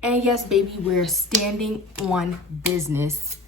And yes, baby, we're standing on business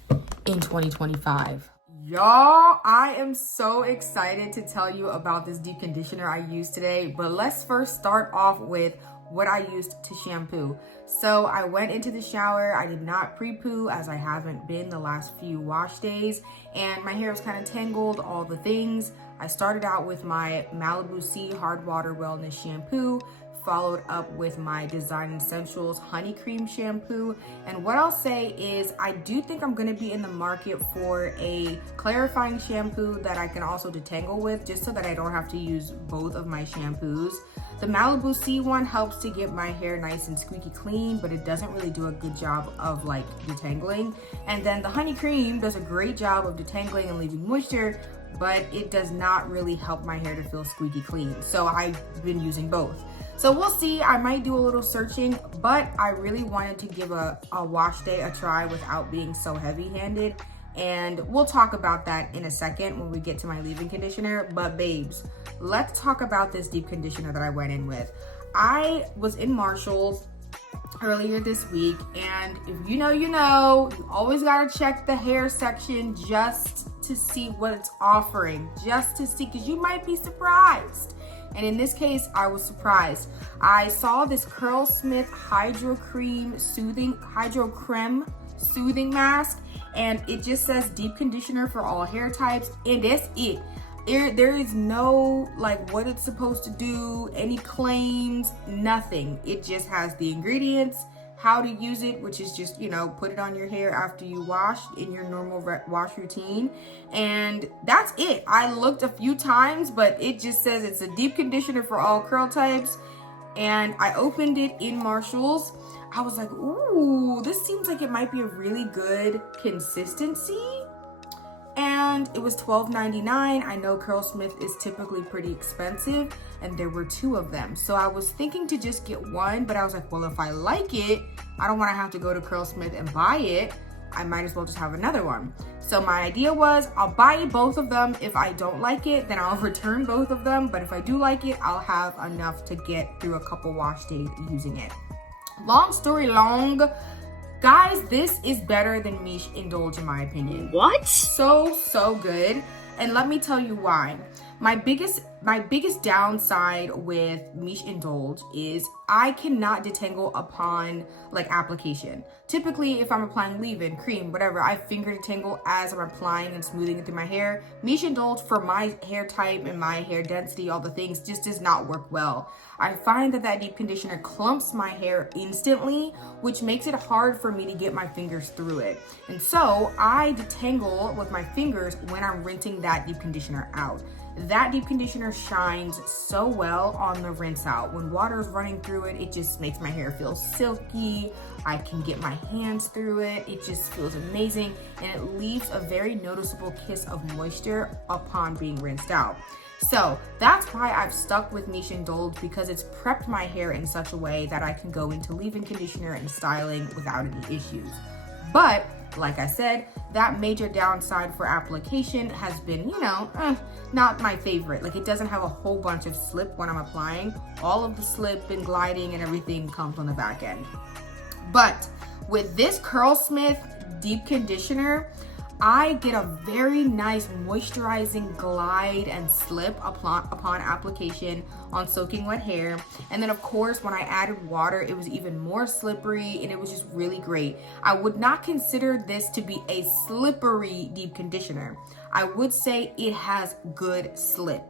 in 2025. Y'all, I am so excited to tell you about this deep conditioner I used today, but let's first start off with what I used to shampoo. So I went into the shower. I did not pre-poo as I haven't been the last few wash days, and my hair was kind of tangled, all the things. I started out with my Malibu Sea Hard Water Wellness Shampoo, followed up with my Design Essentials Honey Cream Shampoo. And what I'll say is I do think I'm gonna be in the market for a clarifying shampoo that I can also detangle with, just so that I don't have to use both of my shampoos. The Malibu Sea one helps to get my hair nice and squeaky clean, but it doesn't really do a good job of like detangling. And then the Honey Cream does a great job of detangling and leaving moisture, but it does not really help my hair to feel squeaky clean. So I've been using both. So we'll see, I might do a little searching, but I really wanted to give a wash day a try without being so heavy-handed. And we'll talk about that in a second when we get to my leave-in conditioner. But babes, let's talk about this deep conditioner that I went in with. I was in Marshall's earlier this week, and if you know, you know, you always gotta check the hair section just to see what it's offering, just to see, because you might be surprised. And in this case, I was surprised. I saw this Curlsmith Hydro Creme Soothing Mask, and it just says deep conditioner for all hair types, and that's it. There is no like what it's supposed to do, any claims, nothing. It just has the ingredients, how to use it, which is just, you know, put it on your hair after you wash in your normal wash routine. And that's it. I looked a few times, but it just says it's a deep conditioner for all curl types. And I opened it in Marshall's. I was like, ooh, this seems like it might be a really good consistency. And it was $12.99. I know Curlsmith is typically pretty expensive, and there were two of them. So I was thinking to just get one, but I was like, well, if I like it, I don't want to have to go to Curlsmith and buy it. I might as well just have another one. So my idea was I'll buy both of them. If I don't like it, then I'll return both of them. But if I do like it, I'll have enough to get through a couple wash days using it. Long story long, guys, this is better than Miche Indulge in my opinion. What? So good. And let me tell you why. My biggest downside with Miche Indulge is I cannot detangle upon like application. Typically, if I'm applying leave-in, cream, whatever, I finger detangle as I'm applying and smoothing it through my hair. Miche Indulge for my hair type and my hair density, all the things, just does not work well. I find that deep conditioner clumps my hair instantly, which makes it hard for me to get my fingers through it. And so I detangle with my fingers when I'm rinsing that deep conditioner out. That deep conditioner shines so well on the rinse out. When water is running through it, it just makes my hair feel silky. I can get my hands through it. It just feels amazing, and it leaves a very noticeable kiss of moisture upon being rinsed out. So that's why I've stuck with Miche Indulge, because it's prepped my hair in such a way that I can go into leave-in conditioner and styling without any issues. But like I said, that major downside for application has been, you know, not my favorite. Like, it doesn't have a whole bunch of slip when I'm applying. All of the slip and gliding and everything comes on the back end. But with this Curlsmith deep conditioner, I get a very nice moisturizing glide and slip upon application on soaking wet hair. And then of course, when I added water, it was even more slippery, and it was just really great. I would not consider this to be a slippery deep conditioner. I would say it has good slip.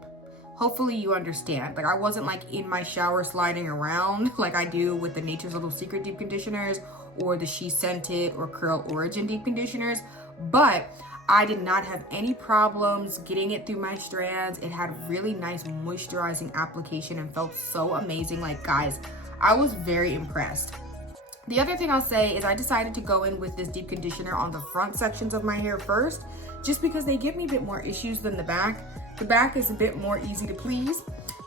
Hopefully you understand. Like, I wasn't like in my shower sliding around like I do with the Nature's Little Secret deep conditioners or the She Scented or Curl Origin deep conditioners. But I did not have any problems getting it through my strands. It had really nice moisturizing application and felt so amazing. Like, guys, I was very impressed. The other thing I'll say is I decided to go in with this deep conditioner on the front sections of my hair first, just because they give me a bit more issues than the back. The back is a bit more easy to please.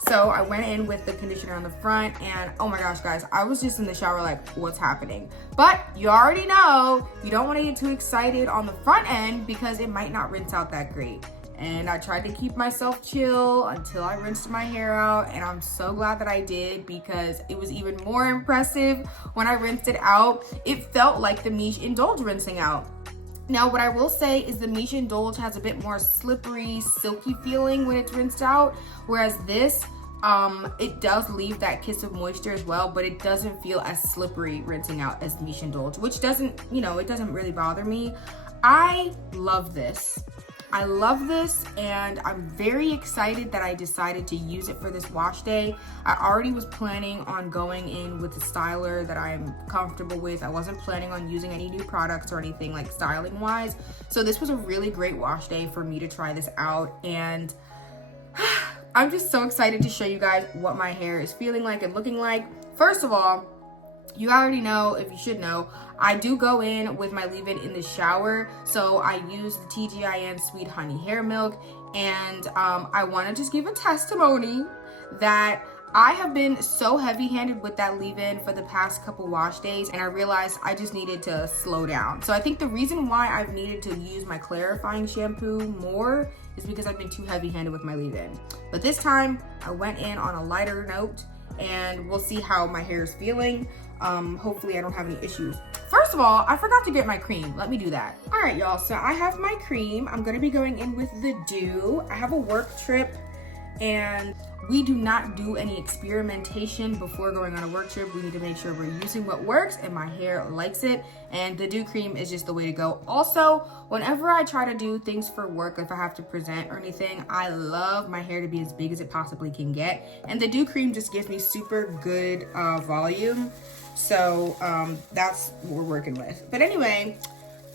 So I went in with the conditioner on the front, and oh my gosh, guys, I was just in the shower like, what's happening? But you already know, you don't want to get too excited on the front end because it might not rinse out that great. and I tried to keep myself chill until I rinsed my hair out, and I'm so glad that I did, because it was even more impressive when I rinsed it out. It felt like the Miche Indulge rinsing out. Now, what I will say is the Miche Indulge has a bit more slippery, silky feeling when it's rinsed out, whereas this, it does leave that kiss of moisture as well, but it doesn't feel as slippery rinsing out as Miche Indulge, which doesn't, you know, it doesn't really bother me. I love this. I love this, and I'm very excited that I decided to use it for this wash day. I already was planning on going in with a styler that I'm comfortable with. I wasn't planning on using any new products or anything like styling wise. So this was a really great wash day for me to try this out, and I'm just so excited to show you guys what my hair is feeling like and looking like. First of all, you already know, if you should know, I do go in with my leave-in in the shower. So I use the TGIN Sweet Honey Hair Milk, and I want to just give a testimony that I have been so heavy-handed with that leave-in for the past couple wash days, and I realized I just needed to slow down. So I think the reason why I've needed to use my clarifying shampoo more is because I've been too heavy-handed with my leave-in. But this time, I went in on a lighter note, and we'll see how my hair is feeling. Hopefully I don't have any issues. First of all, I forgot to get my cream. Let me do that. All right, y'all, so I have my cream. I'm gonna be going in with the Dew. I have a work trip, and we do not do any experimentation before going on a work trip. We need to make sure we're using what works, and my hair likes it, and the Dew cream is just the way to go. Also, whenever I try to do things for work, if I have to present or anything, I love my hair to be as big as it possibly can get, and the Dew cream just gives me super good volume. So that's what we're working with. But anyway,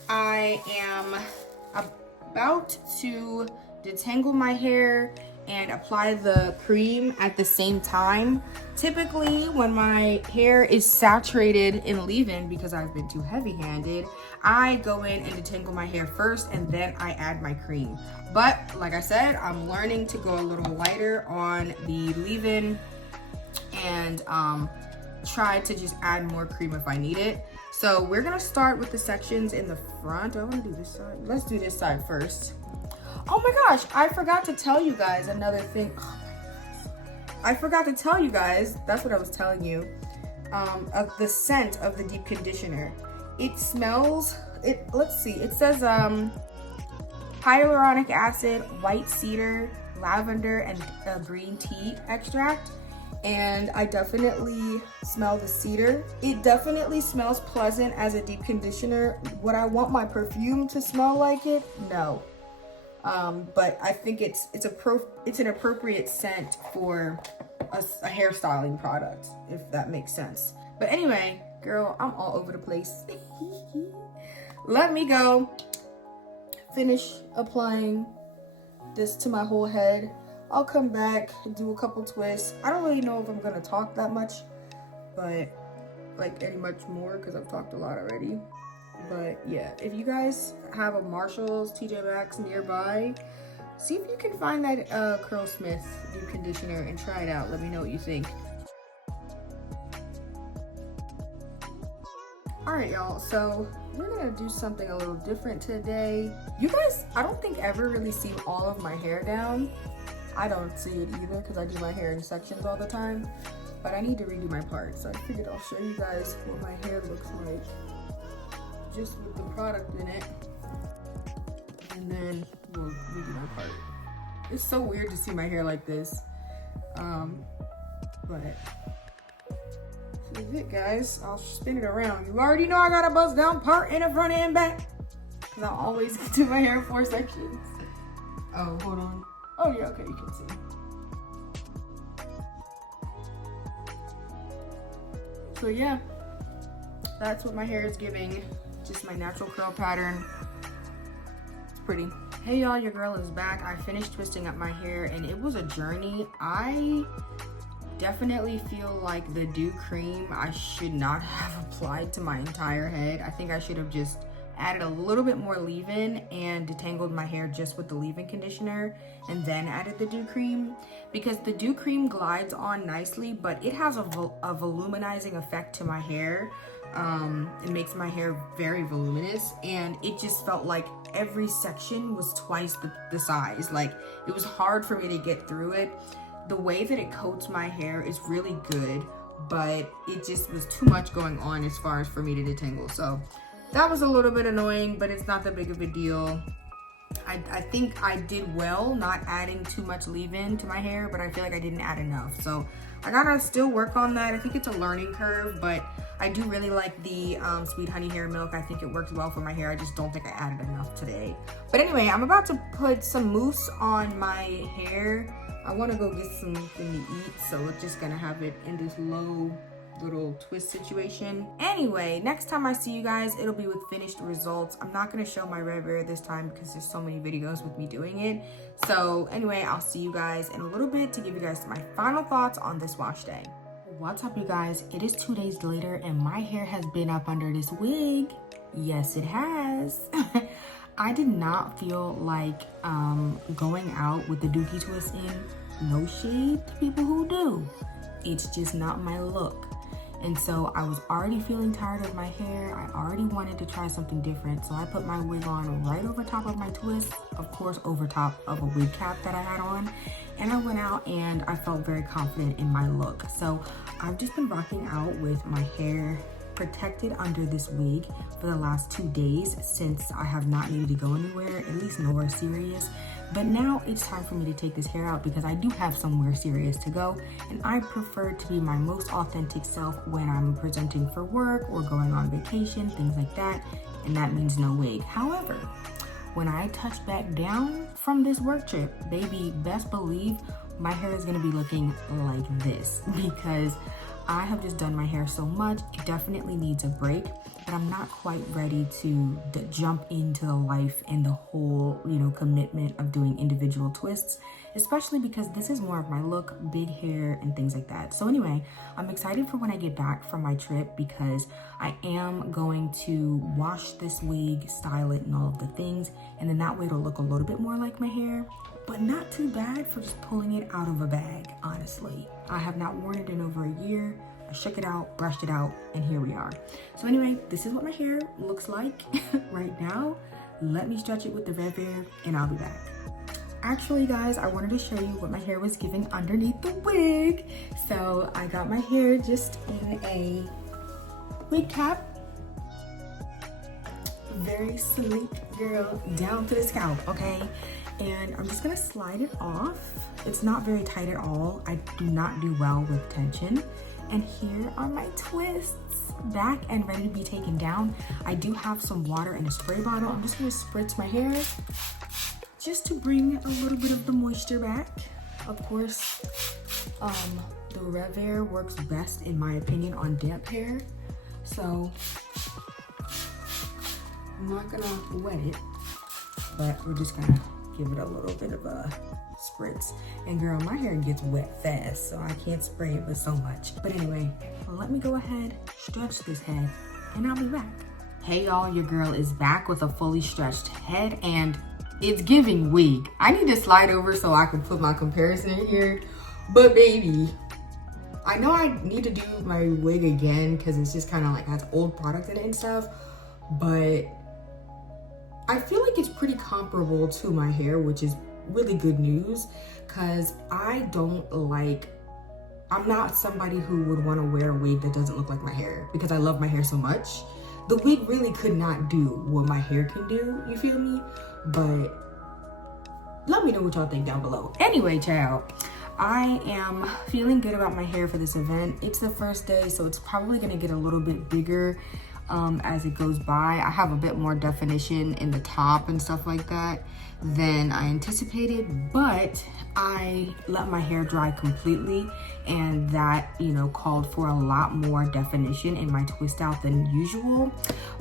I am about to detangle my hair and apply the cream at the same time. Typically, when my hair is saturated in leave-in, because I've been too heavy-handed, I go in and detangle my hair first, and then I add my cream. But like I said, I'm learning to go a little lighter on the leave-in, and try to just add more cream if I need it. So we're gonna start with the sections in the front. I wanna do this side. Let's do this side first. Oh my gosh, I forgot to tell you guys another thing. Oh I forgot to tell you guys, that's what I was telling you, of the scent of the deep conditioner. It smells, let's see, it says hyaluronic acid, white cedar, lavender, and green tea extract. And I definitely smell the cedar. It definitely smells pleasant as a deep conditioner. Would I want my perfume to smell like it? No. But I think it's an appropriate scent for a hairstyling product, if that makes sense. But anyway, girl, I'm all over the place. Let me go finish applying this to my whole head. I'll come back and do a couple twists. I don't really know if I'm gonna talk that much, but like any much more, because I've talked a lot already. But yeah, if you guys have a Marshall's, TJ Maxx nearby, see if you can find that Curlsmith deep conditioner and try it out. Let me know what you think. All right, y'all, so we're gonna do something a little different today. You guys, I don't think ever really see all of my hair down. I don't see it either because I do my hair in sections all the time, but I need to redo my part. So I figured I'll show you guys what my hair looks like just with the product in it, and then we'll redo my part. It's so weird to see my hair like this, but this is it, guys. I'll spin it around. You already know I got a buzz down part in the front and back, because I always do my hair in 4 sections. Oh, hold on. Oh yeah, okay, you can see. So yeah, that's what my hair is giving. Just my natural curl pattern. It's pretty. Hey y'all, your girl is back. I finished twisting up my hair and it was a journey. I definitely feel like the Dew cream I should not have applied to my entire head. I think I should have just added a little bit more leave-in and detangled my hair just with the leave-in conditioner and then added the Dew cream, because the Dew cream glides on nicely, but it has a voluminizing effect to my hair. It makes my hair very voluminous, and it just felt like every section was twice the size. Like, it was hard for me to get through it. The way that it coats my hair is really good, but it just was too much going on as far as for me to detangle. So that was a little bit annoying, but it's not that big of a deal. I think I did well not adding too much leave-in to my hair, but I feel like I didn't add enough. So I gotta still work on that. I think it's a learning curve, but I do really like the Sweet Honey Hair Milk. I think it works well for my hair. I just don't think I added enough today. But anyway, I'm about to put some mousse on my hair. I wanna go get something to eat, so we're just gonna have it in this low little twist situation. Anyway, next time I see you guys, it'll be with finished results. I'm not gonna show my red hair this time because there's so many videos with me doing it. So anyway, I'll see you guys in a little bit to give you guys my final thoughts on this wash day. What's up, you guys? It is 2 days later and my hair has been up under this wig. Yes, it has. I did not feel like going out with the dookie twist in. No shade to people who do. It's just not my look. And so I was already feeling tired of my hair. I already wanted to try something different. So I put my wig on right over top of my twist, of course, over top of a wig cap that I had on. And I went out and I felt very confident in my look. So I've just been rocking out with my hair protected under this wig for the last 2 days since I have not needed to go anywhere, at least nowhere serious. But now it's time for me to take this hair out because I do have somewhere serious to go, and I prefer to be my most authentic self when I'm presenting for work or going on vacation, things like that, and that means no wig. However, when I touch back down from this work trip, baby, best believe my hair is gonna be looking like this because I have just done my hair so much. It definitely needs a break, but I'm not quite ready to jump into the life and the whole, commitment of doing individual twists, especially because this is more of my look, big hair and things like that. So anyway, I'm excited for when I get back from my trip because I am going to wash this wig, style it and all of the things, and then that way it'll look a little bit more like my hair, but not too bad for just pulling it out of a bag, honestly. I have not worn it in over a year. I shook it out, brushed it out, and here we are. So anyway, this is what my hair looks like right now. Let me stretch it with the red hair and I'll be back. Actually, guys, I wanted to show you what my hair was giving underneath the wig. So I got my hair just in a wig cap. Very sleek, girl, down to the scalp, okay? And I'm just gonna slide it off. It's not very tight at all. I do not do well with tension. And here are my twists, back and ready to be taken down. I do have some water in a spray bottle. I'm just gonna spritz my hair just to bring a little bit of the moisture back. Of course, the Rev Air works best, in my opinion, on damp hair. So I'm not gonna wet it, but we're just gonna give it a little bit of a spritz. And girl, my hair gets wet fast, so I can't spray it with so much. But anyway, let me go ahead, stretch this head, and I'll be back. Hey y'all, your girl is back with a fully stretched head, and it's giving wig. I need to slide over so I can put my comparison in here, but baby, I know I need to do my wig again because it's just kind of like has old product in it and stuff, but I feel like it's pretty comparable to my hair, which is really good news because I'm not somebody who would want to wear a wig that doesn't look like my hair because I love my hair so much. The wig really could not do what my hair can do, you feel me? But let me know what y'all think down below. Anyway, child, I am feeling good about my hair for this event. It's the first day, so it's probably gonna get a little bit bigger as it goes by. I have a bit more definition in the top and stuff like that than I anticipated, but I let my hair dry completely, and that, called for a lot more definition in my twist out than usual.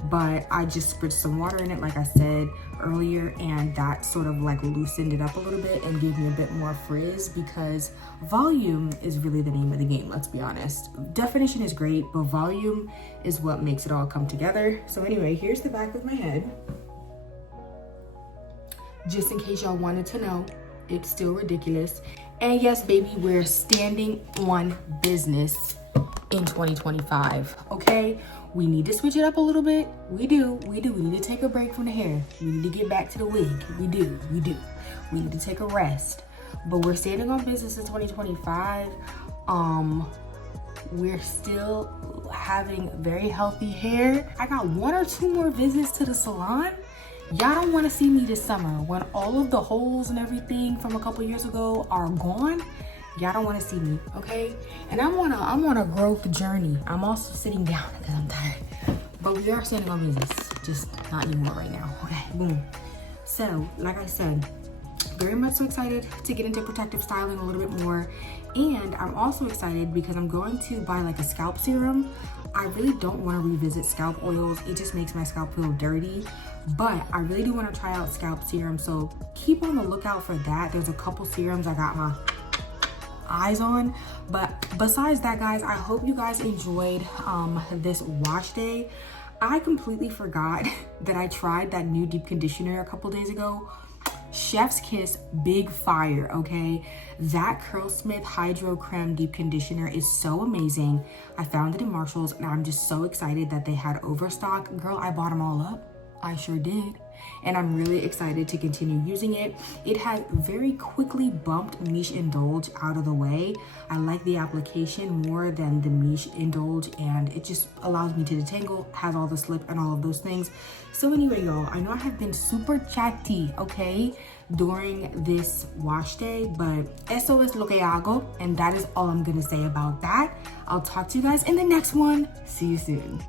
But I just spritzed some water in it, like I said earlier, and that sort of like loosened it up a little bit and gave me a bit more frizz because volume is really the name of the game, let's be honest. Definition is great, but volume is what makes it all come together. So anyway, here's the back of my head. Just in case y'all wanted to know, it's still ridiculous. And yes, baby, we're standing on business in 2025, okay? We need to switch it up a little bit. We do. We need to take a break from the hair. We need to get back to the wig. We do. We need to take a rest. But we're standing on business in 2025. We're still having very healthy hair. I got 1 or 2 more visits to the salon. Y'all don't want to see me this summer when all of the holes and everything from a couple years ago are gone. Y'all don't want to see me, okay? And I'm on a growth journey. I'm also sitting down because I'm tired. But we are standing on business, just not anymore right now. Okay, boom. So, like I said, very much so excited to get into protective styling a little bit more. And I'm also excited because I'm going to buy like a scalp serum. I really don't want to revisit scalp oils. It just makes my scalp feel dirty. But I really do want to try out scalp serum. So keep on the lookout for that. There's a couple serums I got my eyes on. But besides that, guys, I hope you guys enjoyed this wash day. I completely forgot that I tried that new deep conditioner a couple days ago. Chef's kiss, big fire, okay? That Curlsmith Hydro Creme deep conditioner is so amazing. I found it in Marshall's and I'm just so excited that they had overstock. Girl, I bought them all up. I sure did. And I'm really excited to continue using it. It has very quickly bumped Miche Indulge out of the way. I like the application more than the Miche Indulge, and it just allows me to detangle, has all the slip and all of those things. So anyway, y'all, I know I have been super chatty, okay, during this wash day, but eso es lo que hago, and that is all I'm gonna say about that. I'll talk to you guys in the next one. See you soon.